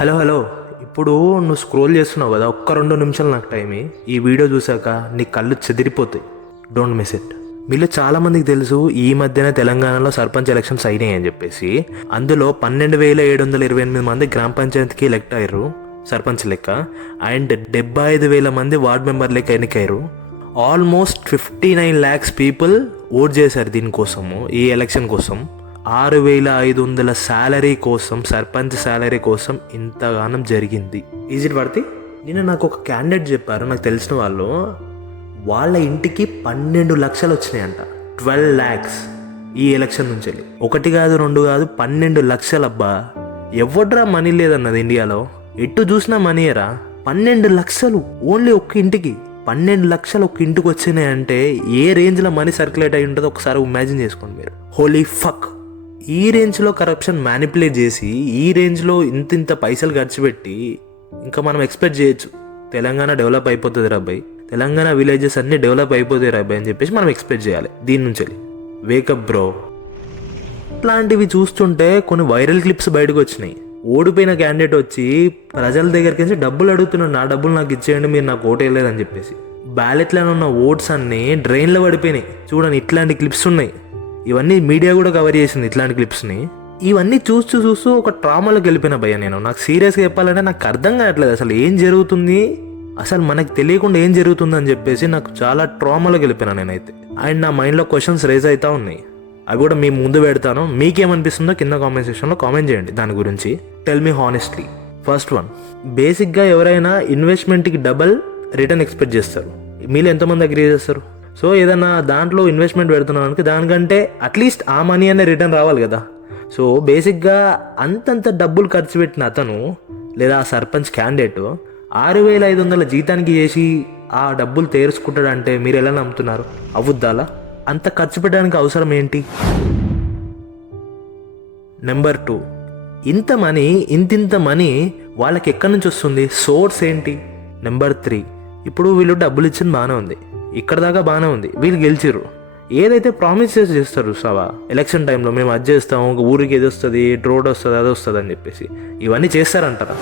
Hello hello ఇప్పుడు నువ్వు scroll చేస్తున్నావు కదా, ఒక్క 2 నిమిషాలు నాకు టైం ఈ వీడియో చూసాక నీ కళ్ళు చెదిరిపోతాయి. Don't miss it. మీలో చాలా మందికి తెలుసు ఈ మధ్యన తెలంగాణలో సర్పంచ్ ఎలక్షన్స్ అయినాయి అని చెప్పేసి. అందులో 12,728 మంది గ్రామ పంచాయతీకి ఎలక్ట్ అయ్యారు సర్పంచ్ లెక్క, అండ్ 75,000 మంది వార్డ్ మెంబర్ లెక్క ఎన్నికయ్యారు. ఆల్మోస్ట్ 59 lakhs పీపుల్ ఓట్ చేశారు దీనికోసము, ఈ ఎలక్షన్ కోసం. 6,500 శాలరీ కోసం, సర్పంచ్ శాలరీ కోసం ఇంతగానం జరిగింది. Is it worthy? నేను నాకు ఒక క్యాండిడేట్ చెప్పారు, నాకు తెలిసిన వాళ్ళు, వాళ్ళ ఇంటికి 12 లక్షలు వచ్చినాయంట. 12 lakhs ఈ ఎలక్షన్ నుంచి వెళ్ళి. 1 కాదు 2 కాదు 12 లక్షలు. అబ్బా, ఎవడ్రా మనీ లేదన్నది ఇండియాలో? ఎటు చూసినా మనీయరా. 12 లక్షలు ఓన్లీ ఒక్క ఇంటికి. 12 లక్షలు ఒక ఇంటికి వచ్చినాయంటే ఏ రేంజ్లో మనీ సర్క్యులేట్ అయి ఉంటుందో ఒకసారి ఇమాజిన్ చేసుకోండి మీరు. హోలీ ఫక్! ఈ రేంజ్లో కరప్షన్ మ్యానిపులేట్ చేసి, ఈ రేంజ్లో ఇంత పైసలు ఖర్చు పెట్టి, ఇంకా మనం ఎక్స్పెక్ట్ చేయొచ్చు తెలంగాణ డెవలప్ అయిపోతుంది రాబాయ్, తెలంగాణ విలేజెస్ అన్నీ డెవలప్ అయిపోతాయి రాబాయ్ అని చెప్పేసి మనం ఎక్స్పెక్ట్ చేయాలి దీని నుంచి. Wake up bro. ఇట్లాంటివి చూస్తుంటే కొన్ని వైరల్ క్లిప్స్ బయటకు వచ్చినాయి. ఓడిపోయిన క్యాండిడేట్ వచ్చి ప్రజల దగ్గరికి వచ్చి డబ్బులు అడుగుతున్నాడు, నా డబ్బులు నాకు ఇచ్చేయండి, మీరు నాకు ఓటు వేయలేదని చెప్పేసి. బ్యాలెట్లో ఉన్న ఓట్స్ అన్నీ డ్రైన్లో పడిపోయినాయి. చూడండి, ఇట్లాంటి క్లిప్స్ ఉన్నాయి. ఇవన్నీ మీడియా కూడా కవర్ చేసింది ఇట్లాంటి క్లిప్స్ని. ఇవన్నీ చూస్తూ ఒక ట్రామాలోకి వెళ్ళిపోయిన భయ్య నేను. నాకు సీరియస్గా చెప్పాలంటే నాకు అర్థం కావట్లేదు అసలు ఏం జరుగుతుంది, అసలు మనకు తెలియకుండా ఏం జరుగుతుంది అని చెప్పేసి నాకు చాలా ట్రామాలోకి వెళ్ళిపోయినా నేనైతే. అండ్ నా మైండ్లో క్వశ్చన్స్ రేజ్ అవుతూ ఉన్నాయి, అవి కూడా మీ ముందు పెడతాను. మీకేమనిపిస్తుందో కింద కామెంట్ సెక్షన్లో కామెంట్ చేయండి దాని గురించి. Tell me honestly. First one, బేసిక్గా ఎవరైనా ఇన్వెస్ట్మెంట్కి డబల్ రిటర్న్ ఎక్స్పెక్ట్ చేస్తారు. మీలో ఎంతమంది అగ్రీ చేస్తారు? సో ఏదన్నా దాంట్లో ఇన్వెస్ట్మెంట్ పెడుతున్నానికి దానికంటే అట్లీస్ట్ ఆ మనీ అనే రిటర్న్ రావాలి కదా. సో బేసిక్గా అంతంత డబ్బులు ఖర్చు పెట్టిన అతను లేదా ఆ సర్పంచ్ క్యాండిడేట్ 6,500 జీతానికి చేసి ఆ డబ్బులు తేరుచుకుంటాడంటే మీరు ఎలా నమ్ముతున్నారు? అవుద్దాలా? అంత ఖర్చు పెట్టడానికి అవసరం ఏంటి? నెంబర్ 2, ఇంత మనీ వాళ్ళకి ఎక్కడి నుంచి వస్తుంది? సోర్స్ ఏంటి? నెంబర్ 3, ఇప్పుడు వీళ్ళు డబ్బులు ఇచ్చింది బాగానే ఉంది, ఇక్కడ దాకా బాగానే ఉంది, వీళ్ళు గెలిచిర్రు. ఏదైతే ప్రామిసెస్ చేస్తారు సవా ఎలక్షన్ టైంలో, మేము అది చేస్తాము, ఒక ఊరికి ఏది వస్తుంది, రోడ్ వస్తుంది, అది వస్తుంది అని చెప్పేసి ఇవన్నీ చేస్తారంటారా?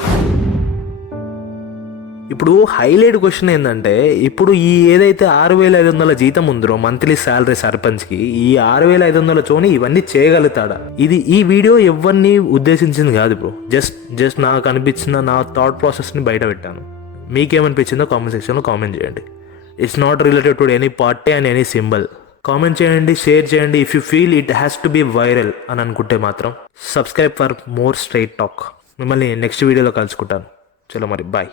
ఇప్పుడు హైలైట్ క్వశ్చన్ ఏంటంటే, ఇప్పుడు ఈ ఏదైతే 6,500 జీతం ఉందో మంత్లీ శాలరీ సర్పంచ్కి, ఈ 6,500తోని ఇవన్నీ చేయగలుగుతాడా? ఈ వీడియో ఎవరిని ఉద్దేశించింది కాదు బ్రో. జస్ట్ నాకు అనిపించిన నా థాట్ ప్రాసెస్ని బయట పెట్టాను. మీకేమనిపించిందో కామెంట్ సెక్షన్లో కామెంట్ చేయండి. It's not related to any party and any symbol. Comment చేయండి, షేర్ చేయండి. If you feel it has to be viral అని అనుకుంటే మాత్రం subscribe for more straight talk. మిమ్మల్ని నెక్స్ట్ వీడియోలో కలుసుకుంటాను. చలో మరి, బాయ్.